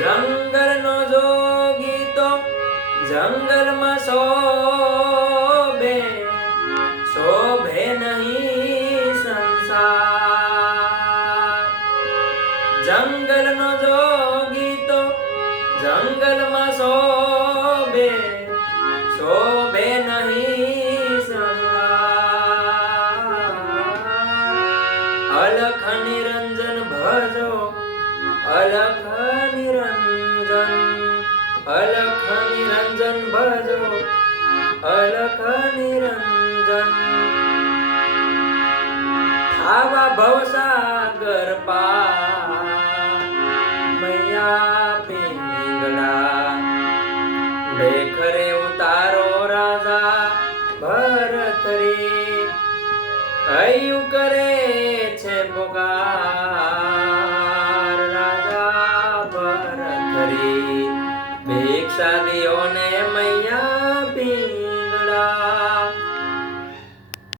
જંગલનો જોગી તો જંગલમાં શોભે, શોભે નહીં સંસાર. જંગલનો જોગી તો જંગલમાં શોભે, શોભે નહીં સંસાર. અલખ નિરંજન ભજો, અલખ નિરંજન, અલખ નિરંજન ભજો, અલખ નિરંજન. થાવા ભવસાગર પાર મૈયા પિંગલા, બેખરે ઉતારો રાજા ભરત રે. હૈયું કરે છે પુકાર રાજા ભરત રે. ભિક્ષા દિયો ને